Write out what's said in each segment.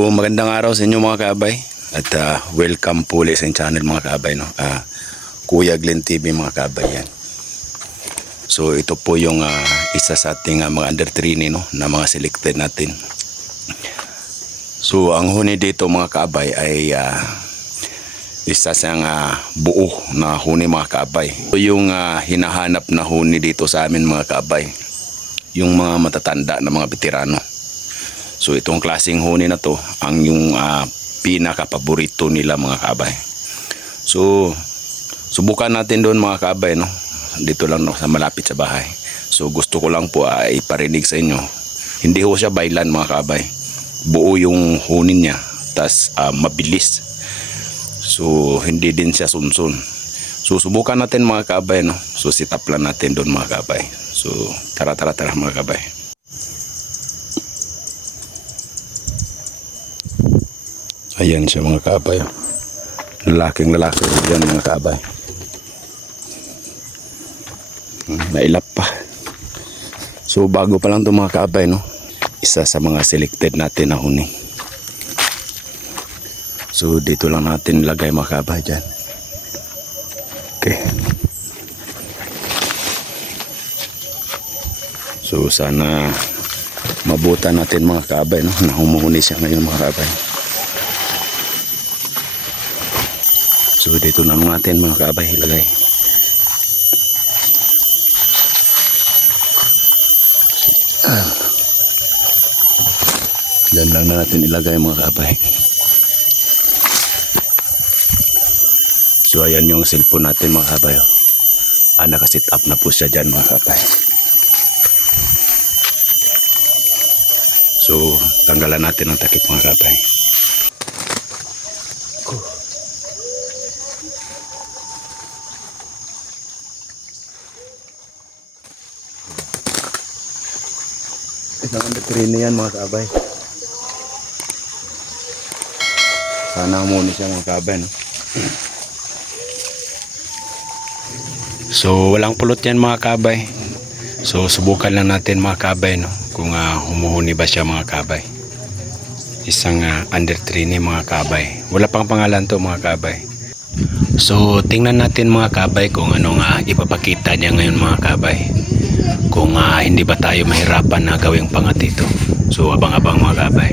So magandang araw sa inyo mga kaabay at welcome po ulit sa channel mga kaabay, no? Kuya Glenn TV mga kaabay yan. So ito po yung isa sa ating mga under 3 no, na mga selected natin. So ang huni dito mga kaabay ay isa siyang buo na huni mga kaabay. So yung hinahanap na huni dito sa amin mga kaabay, yung mga matatanda na mga veterano. So itong klaseng huni na to ang yung pinaka-paborito nila mga kaabay. So subukan natin doon mga kaabay, no? Dito lang, no, sa malapit sa bahay. So gusto ko lang po iparinig sa inyo. Hindi ho siya bailan mga kaabay. Buo yung huni niya, tas mabilis. So hindi din siya sunsun. So subukan natin mga kaabay, no? So sit up lang natin doon mga kaabay. So tara mga kaabay. Ayan siya mga kaabay. Lalaking lalaki yan mga kaabay. Nailap pa. So bago pa lang ito mga kaabay, no? Isa sa mga selected natin na huni. So dito lang natin lagay mga kaabay dyan. Okay. So sana mabutan natin mga kaabay, no? Na humuhuni siya ngayon mga kaabay. So dito na natin mga kaabay ilagay. Diyan lang na natin ilagay mga kaabay. So ayan yung cellphone natin mga kaabay. Nakasit up na po siya dyan mga kaabay. So tanggalan natin ang takip mga kaabay. Isang under-3 yan mga kaabay. Sana muna siya mga kaabay, no? So walang pulot yan mga kaabay. So subukan lang natin mga kaabay, no? Kung humuhuni ba siya mga kaabay. Isang under 3 ni mga kaabay. Wala pang pangalan to mga kaabay. So tingnan natin mga kaabay kung anong ipapakita niya ngayon mga kaabay. Kung hindi ba tayo mahirapan na gawing pangat ito. So abang-abang mga kaabay.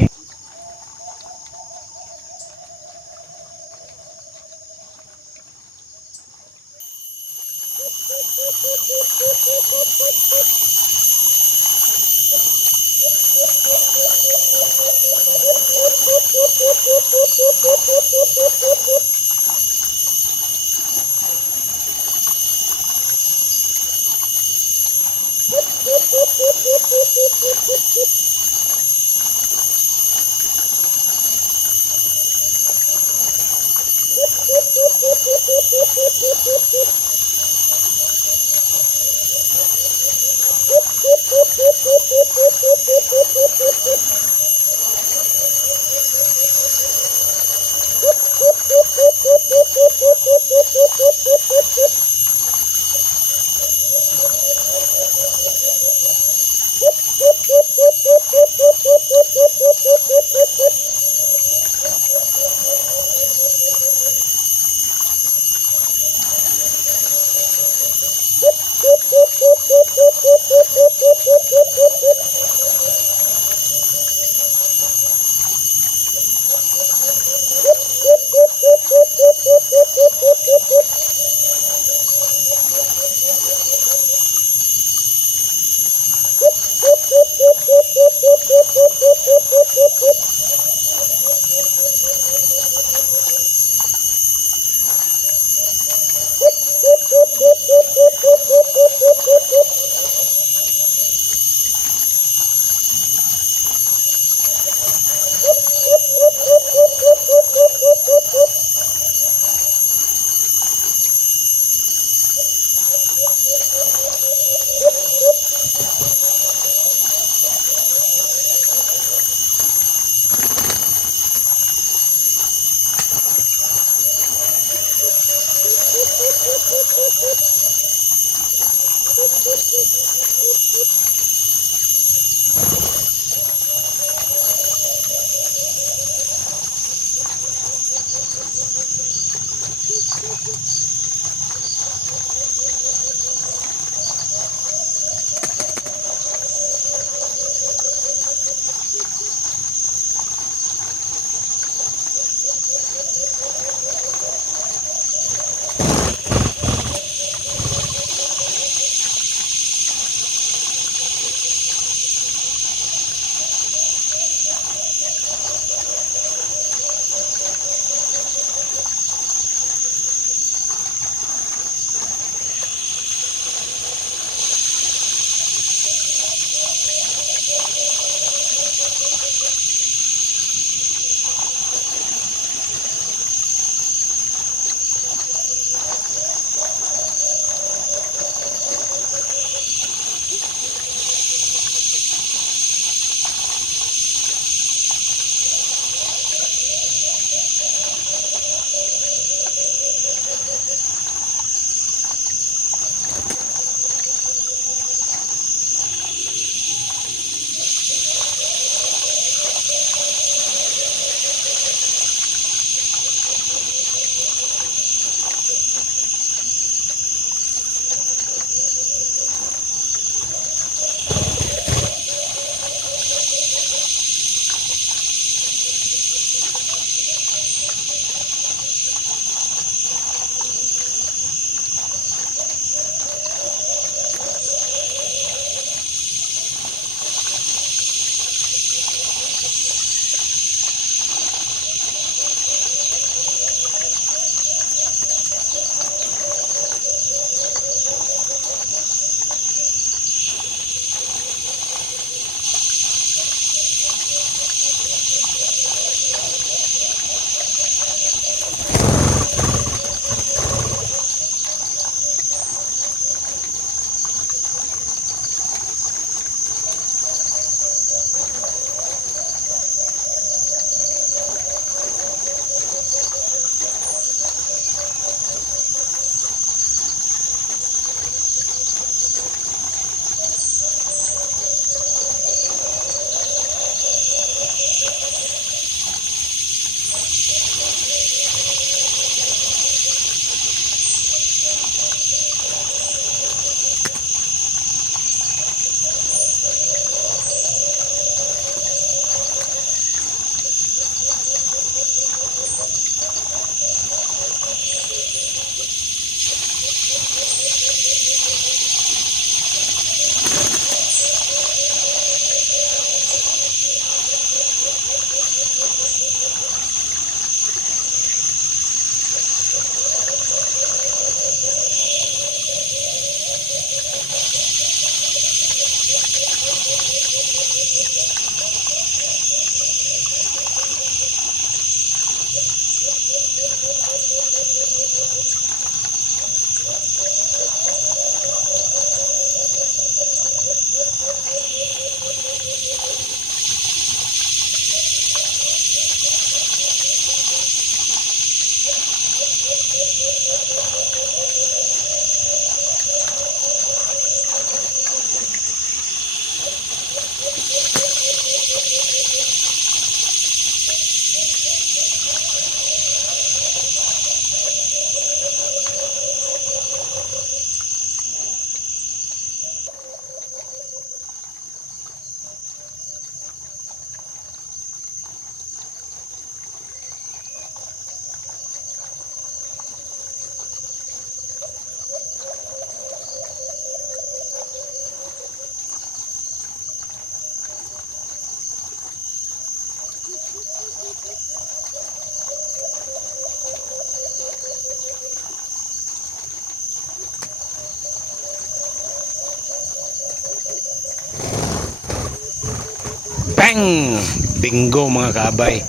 Bang! Bingo mga kaabay.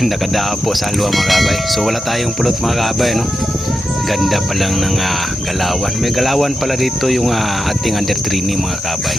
Nakadapo sa luwa mga kaabay. So wala tayong pulot mga kaabay, no? Ganda pa lang ng galawan. May galawan pala dito yung ating under training mga kaabay.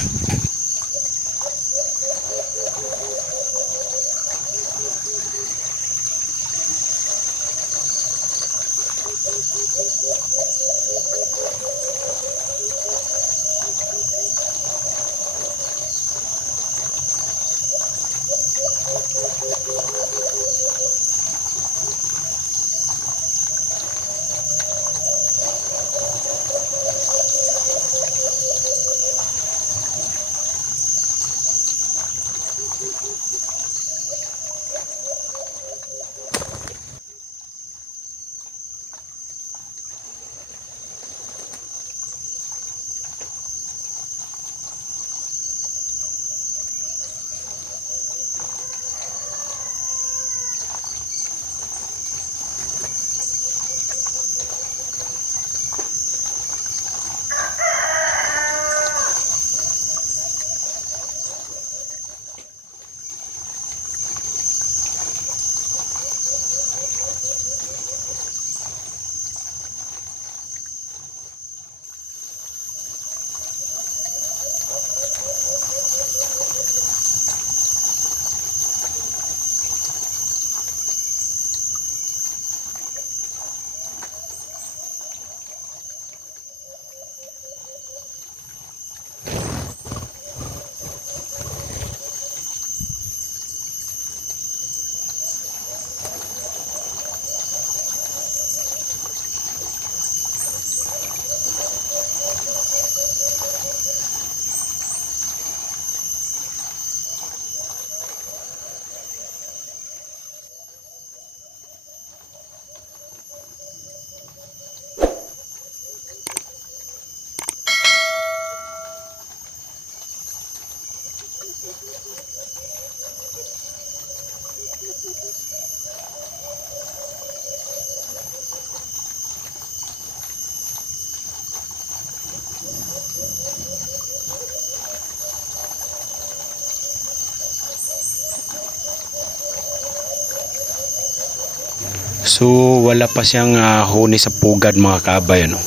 So wala pa siyang huni sa pugad mga kaabay, ano?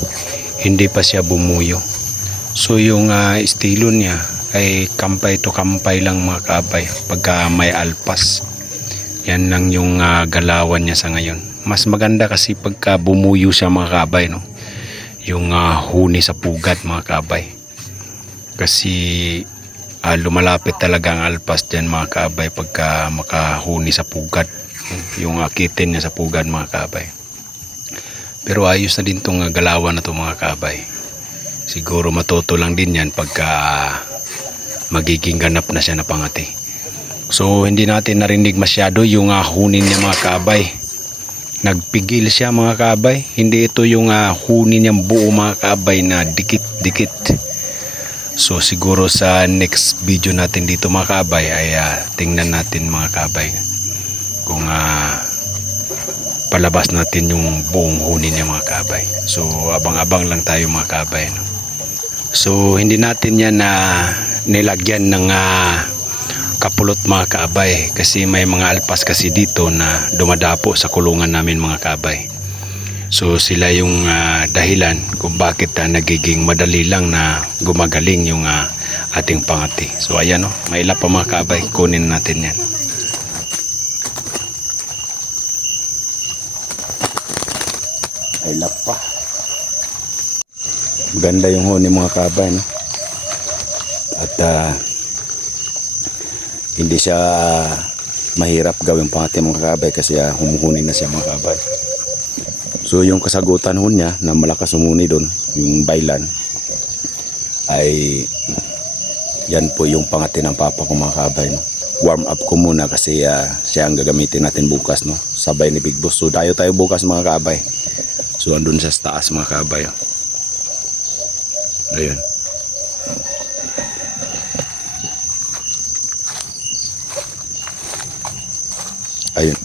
Hindi pa siya bumuyo. So yung estilo niya ay kampay to kampay lang mga kaabay pagka may alpas. Yan lang yung galawan niya sa ngayon. Mas maganda kasi pagka bumuyo siya mga kaabay, no? Yung huni sa pugad mga kaabay. Kasi lumalapit talaga ang alpas dyan mga kaabay pagka makahuni sa pugad. Yung akitin niya sa pugad mga kaabay. Pero ayos na din tong galawan na to mga kaabay. Siguro matuto lang din yan pagka magiging ganap na siya na pangati. So hindi natin narinig masyado yung hunin niya mga kaabay. Nagpigil siya mga kaabay. Hindi ito yung hunin niyang buo mga kaabay na dikit-dikit. So siguro sa next video natin dito mga kaabay ay tingnan natin mga kaabay kung palabas natin yung buong huni niya mga kaabay. So abang-abang lang tayo mga kaabay, no? So hindi natin yan nilagyan ng kapulot mga kaabay kasi may mga alpas kasi dito na dumadapo sa kulungan namin mga kaabay. So sila yung dahilan kung bakit nagiging madali lang na gumagaling yung ating pangati. So ayan, no? May ila pa mga kaabay, kunin natin yan. Ay lapa. Ganda yung huni mga kaabay, no? At hindi siya mahirap gawin pangati mga kaabay kasi humuhuni na siya mga kaabay. So yung kasagutan ho niya na malakas humuni doon, yung bailan, ay yan po yung pangati ng papa ko mga kaabay, no? Warm up ko muna kasi siya ang gagamitin natin bukas, no? Sabay ni Big Boss. So tayo bukas mga kaabay. So andun siya sa taas mga kaabay, oh. Ayun. Ayun.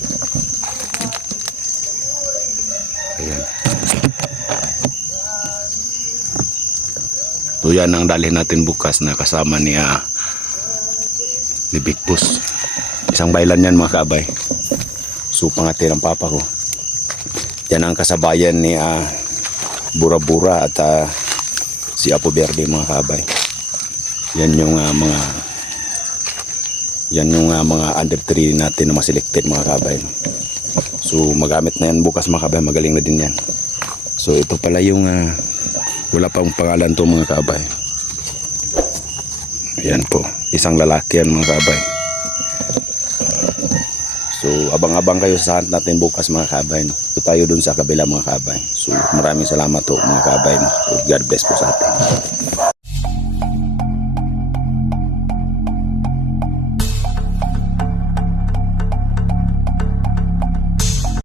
Ayun. So yan ang dalhin natin bukas na kasama ni Ni Big Boss. Isang bailan yan mga kaabay. So pangati ng papa ko. Yan ang kasabayan ni Bura-Bura at si Apo Verde mga kaabay. Yan yung mga under 3 natin na ma-selected mga kaabay. So magamit na yan bukas mga kaabay, magaling na din yan. So ito pala yung wala pang pangalan to mga kaabay. Yan po, isang lalaki yan mga kaabay. So abang-abang kayo sa hunt natin bukas mga kaabay, no? So, tayo dun sa kabila mga kaabay. So maraming salamat po mga kaabay, no? God bless po sa atin.